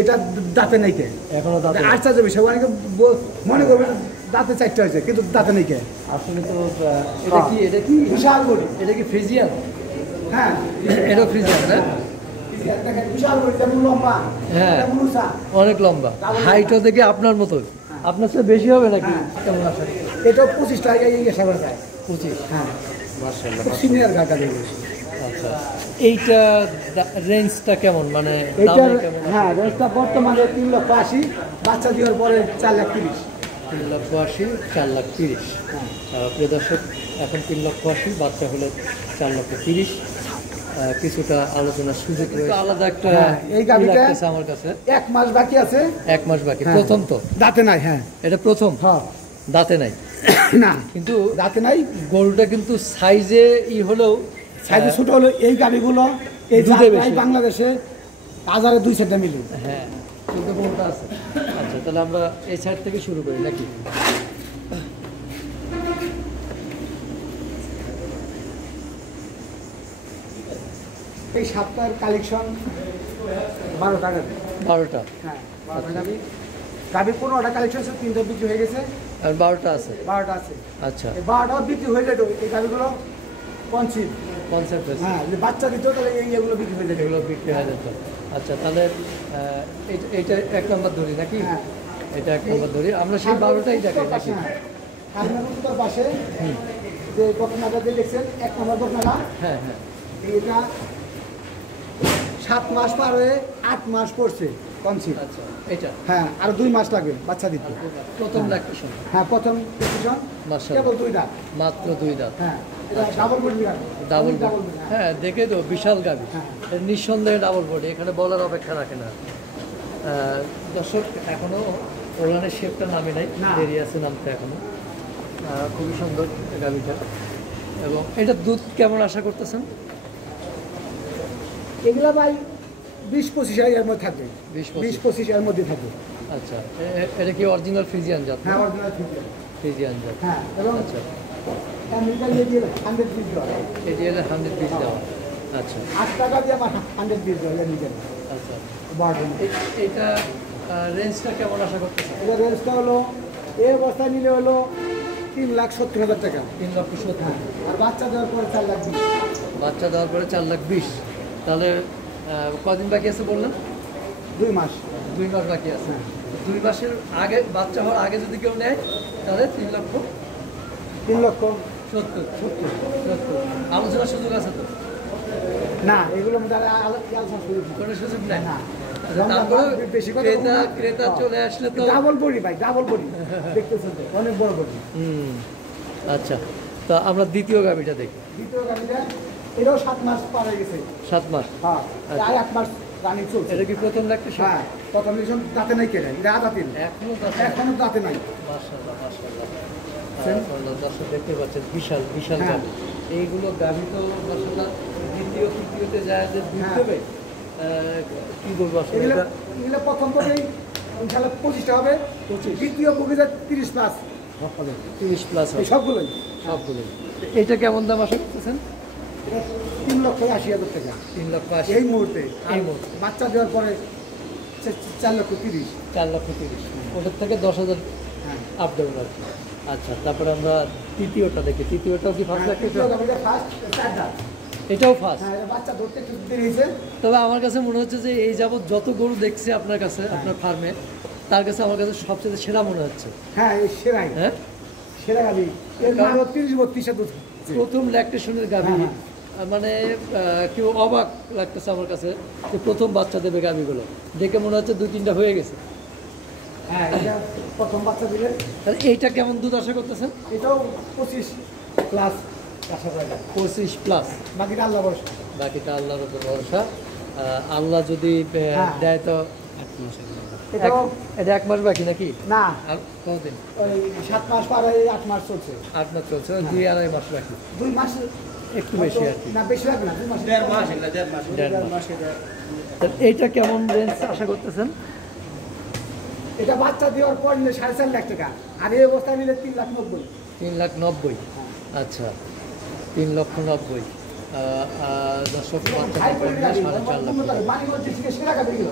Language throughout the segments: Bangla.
এটা দাঁতে নাই কে এখনো দাঁতে আর চার্জে বিষয় অনেকে মনে করবে দাঁতে 4টা হয়েছে কিন্তু দাঁতে নাই কে আসলে তো এটা কি বিশাল বড়ি এটা কি ফ্রিজিয়ান? হ্যাঁ এটা ফ্রিজিয়ান না? দেখেন বিশাল বড়ি যেমন লম্বা হ্যাঁ তেমন উঁচা অনেক লম্বা হাইটও দেখে আপনার মতো আপনার চেয়ে বেশি হবে নাকি কেমন আসে? এটা 25 টাকা এসে যায় 25 হ্যাঁ মাশাআল্লাহ সিনিয়র গাড়ি দিয়ে আচ্ছা এইটা রেঞ্জটা কেমন মানে এইটার হ্যাঁ রেঞ্জটা বর্তমানে 3,80,000 বাচ্চা দেওয়ার পরে 4,30,000 3,80,000 4,30,000 প্রিয় দর্শক এখন 3,80,000 বাচ্চা হলে 4,30,000 কিছুটা আলোচনার সুযোগ রয়েছে আলাদা একটা এই গাভিটা আমার কাছে 1 মাস বাকি আছে 1 মাস বাকি প্রথম তো দাঁতে নাই হ্যাঁ এটা প্রথম হ্যাঁ দাঁতে নাই না কিন্তু দাঁতে নাই গরুটা কিন্তু সাইজে হলেও সাইজে ছোট হলো এই গাভিগুলো এই দুধে জাত বেশি বাংলাদেশে হাজারে 200টা মিলে হ্যাঁ কিন্তু কোনটা আছে আচ্ছা তাহলে আমরা এই সাইড থেকে শুরু করি নাকি এই সপ্তাহের কালেকশন 12 টাকা 12টা হ্যাঁ 12টা গাভি 15টা কালেকশন 3টা বিক্রি হয়ে গেছে আর 12টা আছে 12টা আছে আচ্ছা এই 12টা বিক্রি হয়ে যেত এই গাভিগুলো কনসিভ কনসেপ্ট আছে হ্যাঁ যে বাচ্চা দিত তাহলে এইগুলো বিক্রি হয়ে যেত এগুলো বিক্রি হয়ে যেত আচ্ছা তাহলে এইটা 1 নম্বর ধরি নাকি হ্যাঁ এটা 1 নম্বর ধরি আমরা সেই 12টাই দেখাই নাকি কারণ পাশে যে দোকানটা দেখছেন 1 নম্বর দোকানটা হ্যাঁ হ্যাঁ এটা 7 মাস পার হয়ে 8 মাস পড়ছে কনসিভ আচ্ছা এটা হ্যাঁ আর 2 মাস লাগবে বাচ্চা দিতে প্রথম ল্যাকটেশন হ্যাঁ প্রথম পজিশন মাশাআল্লাহ কেবল 2 দাঁত মাত্র 2 দাঁত হ্যাঁ এটা ডাবল বডি গাভি ডাবল হ্যাঁ দেখে তো বিশাল গাভি হ্যাঁ। নিঃসন্দেহে ডাবল বডি এখানে বলার অপেক্ষা রাখে না দর্শক এখনো ওলানের শেপটা নামে নাই না। দেরি আছে নামতে এখনো খুবই সুন্দর গাভিটা এবং এটা দুধ কেমন আশা করতেছেন এগুলা ভাই 20-25 এর মধ্যে থাকবে 20-25 20-25 এর মধ্যে থাকবে আচ্ছা এটা কি অরিজিনাল ফ্রিজিয়ান জাত হ্যাঁ অরিজিনাল ফিচার ফ্রিজিয়ান জাত হ্যাঁ এবং আচ্ছা আমেরিকান লেডির 100 পিস দেওয়া এটিএল 100 পিস দেওয়া আচ্ছা 8 টাকা দিয়ে আমার 100 পিস দেওয়া নিতেন আচ্ছা বাড়বে এটা রেঞ্জটা কেমন আশা করতেছেন এটা রেঞ্জটা হলো এই অবস্থায় নিলে হলো 3,70,000 টাকা 3,70,000 হ্যাঁ আর বাচ্চা দেওয়ার পরে 4,20,000 বাচ্চা দেওয়ার পরে 4,20,000 তাহলে কদিন বাকি আছে বললেন 2 মাস 2 মাস বাকি আছে হ্যাঁ 2 মাসের আগে বাচ্চা হওয়ার আগে যদি কেউ নেয় তাহলে 3,70,000 3,70,000 আলোচনার সুযোগ আছে তো না এগুলোর মধ্যে আলোচনা করি না কোনো সুযোগ নেই না তারপরে বেশি কথা ক্রেতা চলে আসলে তো ডাবল বডি ভাই ডাবল বডি দেখতেছেন তো অনেক বড় বডি আচ্ছা তা আমরা দ্বিতীয় গাভিটা দেখি দ্বিতীয় গাড়িটা এটাও 7 মাস পার হয়ে গেছে 7 মাস হ্যাঁ আর 1 মাস রানিং চলছে এটা কি প্রথম ল্যাকটেশন হ্যাঁ প্রথম মিশন দাঁতে নাই কেটে এটা আদা তিন এখনো দাঁতে নাই মাশাআল্লাহ মাশাআল্লাহ দর্শক দেখতে পাচ্ছেন বিশাল বিশাল হ্যাঁ। গাভি এইগুলো গাভি তো মাশাআল্লাহ দ্বিতীয় তৃতীয়তে যায় যে দুধ হ্যাঁ। দেবে কি বলবো আসলে এগুলো এটা এগুলো প্রথম থেকেই ইনশাআল্লাহ 25টা হবে 25 দ্বিতীয় কবিতা 30 প্লাস 30 প্লাস এই সবগুলোই সবগুলো এটা কেমন দাম আশা করতেছেন এটা 3,80,000 টাকা 3,80,000 এই মুহূর্তে এই মুহূর্তে। বাচ্চা দেওয়ার পরে 4,30,000 4,30,000 ওটার থেকে 10,000 হ্যাঁ আপ ডাউন আর কি আচ্ছা তারপরে আমরা তৃতীয়টা দেখি তৃতীয়টাও কি ফার্স্ট তৃতীয় লাগতেছে গাড়িটা ফার্স্ট 4 দাঁত এটাও ফার্স্ট হ্যাঁ এটা বাচ্চা ধরতে একটু দেরি হয়েছে তবে আমার কাছে মনে হচ্ছে যে এই যাবৎ যত গরু দেখছি আপনার কাছে আপনার ফার্মে তার কাছে আমার কাছে সবচেয়ে সেরা মনে হচ্ছে হ্যাঁ এই সেরাই হ্যাঁ সেরা গাড়ি এর কারণ- 30-32 দুধ প্রথম ল্যাকটেশনের গাভি হ্যাঁ, মানে কেউ অবাক লাগতেছে আমার কাছে যে প্রথম বাচ্চা দেবে গাভিগুলো দেখে মনে হচ্ছে 2-3টা হয়ে গেছে হ্যাঁ এটা প্রথম বাচ্চা দিলে তাহলে এইটা কেমন দুধ আশা করতেছেন এটাও 25 প্লাস আশা করা যায় 25 প্লাস বাকিটা আল্লাহ ভরসা বাকিটা আল্লাহর উপর ভরসা আল্লাহ যদি হ্যাঁ। দেয় তো এটাও এটা 1 মাস বাকি নাকি না আর কতদিন ওই 7 মাস পার হয়ে 8 মাস চলছে 8 মাস চলছে 2-2.5 মাস বাকি 2 মাস একটু বেশি আর কি না বেশি লাগবে না 2 মাস 1.5 মাস তাহলে এইটা কেমন রেঞ্জ আশা করতেছেন এটা বাচ্চা দেওয়ার পর নিলে 4.5 লাখ টাকা আর এই অবস্থায় নিলে 3,90,000 3,90,000 আচ্ছা 3,90,000 দর্শক বাচ্চা হাই করলে কোয়ালিটি 4.5 লাখ মানিগঞ্জ থেকে সেরা গাড়ি গেল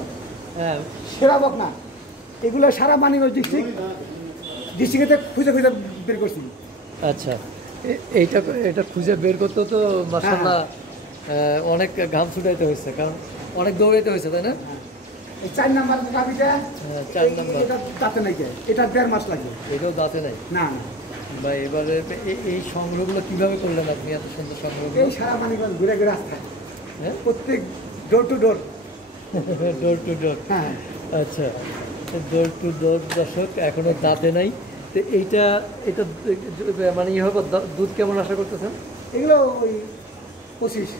হ্যাঁ সেরা বকনা। এগুলো সারা মানিকগঞ্জ ডিস্ট্রিক্টে খুঁজে খুঁজে বের করছি। আচ্ছা, এইটা এটা খুঁজে বের করতে তো মাশাআল্লাহ অনেক ঘাম ছুটাইতে হয়েছে, কারণ অনেক দৌড়াইতে হয়েছে, তাই না? এই 4 নাম্বার গাভিটা 4 নাম্বার, এটা দাঁতে নাই, এটা 1.5 মাস লাগে। এটাও দাঁতে নাই না বা এবারে এই সংগ্রহগুলো কিভাবে করলেন আপনি, এত সুন্দর সংগ্রহ? এই সারা মানিকগঞ্জ ঘুরে ঘুরে আসতে, হ্যাঁ, প্রত্যেক door to door. Door to ডোর। হ্যাঁ, আচ্ছা, ডোর টু ডোর দর্শক, এখনো দাঁতে নাই। তো এইটা এটা মানে ইয়ে হবে, দুধ কেমন আশা করতেছেন? এগুলো ওই 25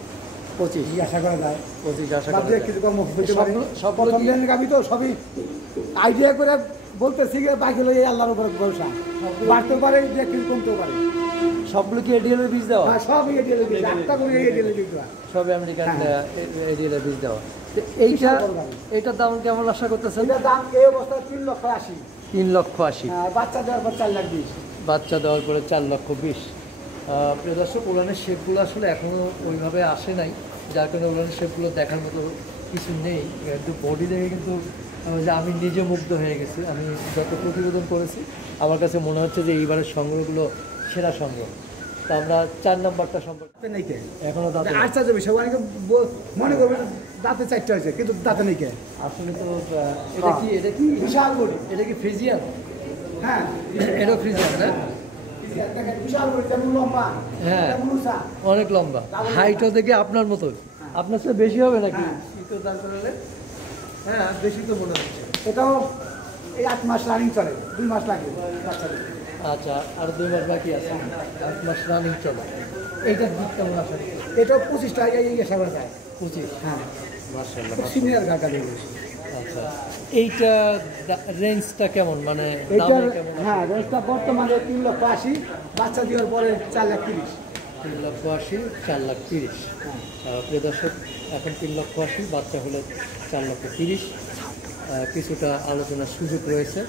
25 আশা করা যায়। 25 আশা বাদ করা দিয়ে যায়। কিছু কম হতে পারে। সব প্রথম দিন গাভি তো সবই আইডিয়া করে বলতেছি, বাকি হলো এই আল্লাহর উপর ভরসা। বাড়তেও পারে, কিছু কমতেও পারে। সবগুলো কি এডিএলের বীজ দেওয়া? হ্যাঁ, সব এডিএল বীজ, 8টা করে এডিএল বীজ দেওয়া। সব আমেরিকান এডিএলের বীজ দেওয়া। তো এইটার দাম কেমন আশা করতেছেন? এটার দাম এই অবস্থায় 3,80,000। 3,80,000। বাচ্চা দেওয়ার পর 4,20,000। বাচ্চা দেওয়ার পরে 4,20,000। প্রিয় দর্শক, উলানের শেপগুলো আসলে এখনও ওইভাবে আসে নাই, যার কারণে উলানের শেপগুলো দেখার মতো কিছু নেই। কিন্তু বডি দেখে কিন্তু যে আমি নিজে মুগ্ধ হয়ে গেছি। আমি যত প্রতিবেদন করেছি আমার কাছে মনে হচ্ছে যে এইবারের সংগ্রহগুলো সেরা সংগ্রহ। তো আমরা 4 নাম্বারটা সম্পর্কে নেই কে এখনও দাঁতে নেই। আচ্ছা যাবে, সব অনেকে মনে করবে দাঁতে 4টা হয়েছে, কিন্তু দাঁতে নেই কে। আসলে তো এটা কি বিশাল বডি। এটা কি ফ্রিজিয়ান? হ্যাঁ, এটাও ফ্রিজিয়ান না? বিশাল বডি, যেমন লম্বা, হ্যাঁ, যেমন উঁচা। অনেক লম্বা। হাইটও দেখে আপনার মতো, আপনার সাথে বেশি হবে নাকি? হ্যাঁ। শীতের দাম করলে হ্যাঁ বেশি তো মনে হচ্ছে। এটাও এই 8 মাস রানিং চলে, 2 মাস লাগে বাচ্চা দিতে। আচ্ছা, আর 2 মাস বাকি আছে, 8 মাস রানিং চলে। এইটার দিক কেমন আসা? এটাও 25 টাকা এই আশা করা যায়। 25। হ্যাঁ, মাশাআল্লাহ। সিনিয়র গাটা দিয়ে। আচ্ছা, এইটা রেঞ্জটা কেমন, মানে এইটার দামে কেমন? হ্যাঁ, রেটটা বর্তমানে 3,80,000, বাচ্চা দেওয়ার পরে 4,30,000। 3,80,000, 4,30,000। প্রিয় দর্শক, এখন 3,80,000, বাচ্চা হলো 4,30,000। কিছুটা আলোচনার সুযোগ রয়েছে।